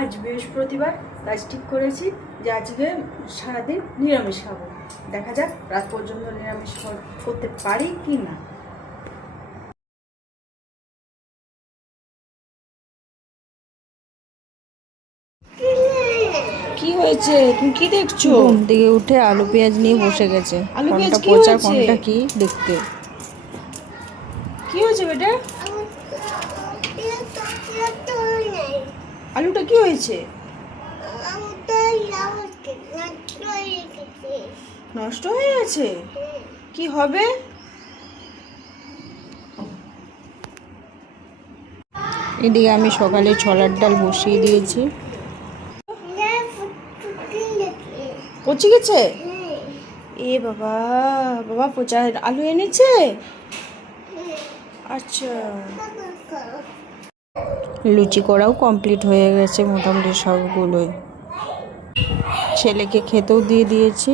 আজ বৃহস্পতিবার, তাই ঠিক করেছি যে আজকে সারাদিন নিরামিষ খাবো। দেখা যাক রাত পর্যন্ত নিরামিষ করতে পারি কি না। কি হয়েছে? তুমি কি দেখছো? ঘুম থেকে উঠে আলু পেঁয়াজ নিয়ে বসে গেছে। আলু পেঁয়াজ কোনটা কি পচা হয়েছে? কোনটা কি দেখতে। কি হয়েছে বেটা? আলুটা কি হয়েছে? নষ্ট হয়ে গেছে? কি হবে? এদিকে আমি সকালে ছোলার ডাল বসিয়ে দিয়েছি। পচে গেছে? এ বাবা, বাবা পচা আলু এনেছে? আচ্ছা, লুচি করাও কমপ্লিট হয়ে গেছে মোটামুটি সবগুলোই। ছেলেকে খেতেও দিয়ে দিয়েছি।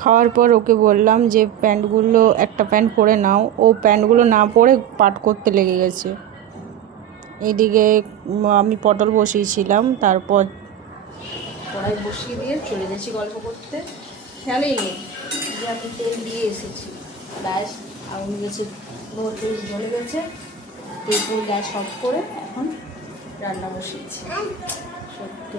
খাওয়ার পর ওকে বললাম যে প্যান্টগুলো একটা প্যান্ট পরে নাও। ও প্যান্টগুলো না পরে পাট করতে লেগে গেছে। এদিকে আমি পটল বসিয়েছিলাম, তারপর কড়াই বসিয়ে দিয়ে চলে গেছি গল্প করতে। খেয়ালই নেই যে আমি তেল দিয়ে এসেছি। গ্যাস আগুন গেছে, তেল জ্বলে গেছে। তেল গ্যাস অফ করে এখন রান্না বসিয়েছি। সত্যি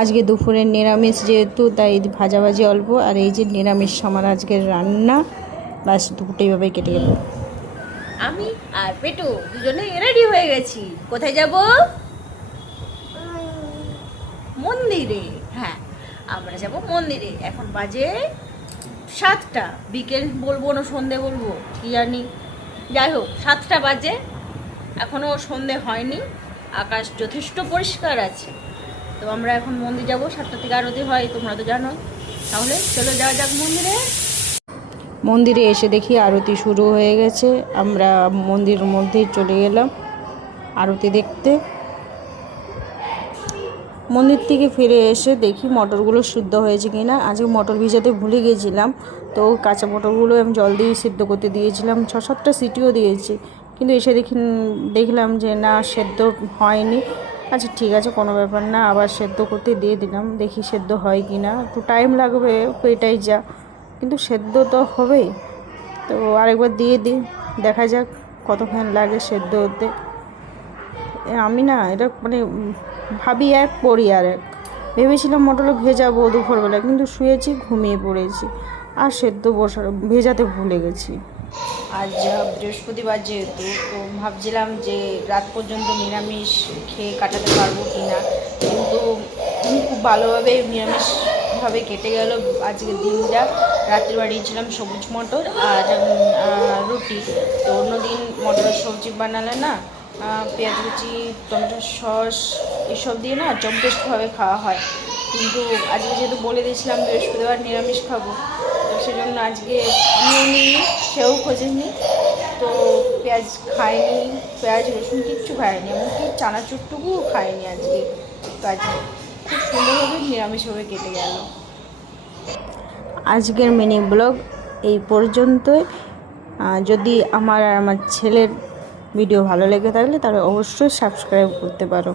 আজকে দুপুরে নিরামিষ যেহেতু, তাই ভাজাভাজি অল্প, আর এই যে নিরামিষ আমার আজকের রান্না। বাস দুপুরটাই ভাবে কেটে গেল। আমি আর পেটু দুজনে রেডি হয়ে গেছি। কোথায় যাব? মন্দিরে। হ্যাঁ, আমরা যাব মন্দিরে। এখন বাজে 7টা। বিকেল বলবো না সন্ধে বলবো কি জানি, যাই হোক 7টা বাজে। এখনও সন্ধে হয়নি, আকাশ যথেষ্ট পরিষ্কার আছে। তো আমরা এখন মন্দির যাব। 7টা থেকে আরতি হয়, তোমরা তো জানো। তাহলে চলো যাওয়া যাক মন্দিরে। মন্দিরে এসে দেখি আরতি শুরু হয়ে গেছে। আমরা মন্দিরের মধ্যেই চলে গেলাম আরতি দেখতে। মন্দির থেকে ফিরে এসে দেখি মটরগুলো শুদ্ধ হয়েছে কিনা। আজকে মটর ভিজাতে ভুলে গিয়েছিলাম, তো কাঁচা মটরগুলো আমি জল দিয়ে সিদ্ধ করতে দিয়েছিলাম। 6-7টা সিটিও দিয়েছি, কিন্তু এসে দেখলাম যে না, সেদ্ধ হয়নি। আচ্ছা ঠিক আছে, কোনো ব্যাপার না, আবার সেদ্ধ করতে দিয়ে দিলাম। দেখি সেদ্ধ হয় কি না, একটু টাইম লাগবে, এটাই যা, কিন্তু সেদ্ধ তো হবেই। তো আরেকবার দিয়ে দিই, দেখা যাক কতক্ষণ লাগে সেদ্ধ হতে। আমি না এটা মানে ভাবি এক পড়ি আর এক। ভেবেছিলাম মটরও ভেজাবো দুপুরবেলা, কিন্তু শুয়েছি, ঘুমিয়ে পড়েছি, আর সেদ্ধ ভেজাতে ভুলে গেছি। আজ বৃহস্পতিবার যেহেতু, তো ভাবছিলাম যে রাত পর্যন্ত নিরামিষ খেয়ে কাটাতে পারবো কি না, কিন্তু খুব ভালোভাবে নিরামিষভাবে কেটে গেল আজকের দিনটা। রাত্রে বানিয়েছিলাম সবুজ মটর আর রুটি। তো অন্যদিন মটরের সবজি বানালে না পেঁয়াজ কুচি, টমেটো সস এসব দিয়ে না চব্বিশভাবে খাওয়া হয়, কিন্তু আজকে যেহেতু বলে দিয়েছিলাম বৃহস্পতিবার নিরামিষ খাবো, তো সেজন্য আজকে আমিও নিইনি, সেও খোঁজেনি। তো পেঁয়াজ খায়নি, পেঁয়াজ রসুন কিচ্ছু খায়নি, এমনকি চানাচুরটুকুও খায়নি আজকে। তো আজকে খুব সুন্দরভাবে নিরামিষভাবে কেটে গেল। আজকের মিনি ব্লগ এই পর্যন্তই। যদি আমার আর আমার ছেলের ভিডিও ভালো লেগে থাকলে তাহলে অবশ্যই সাবস্ক্রাইব করতে পারো।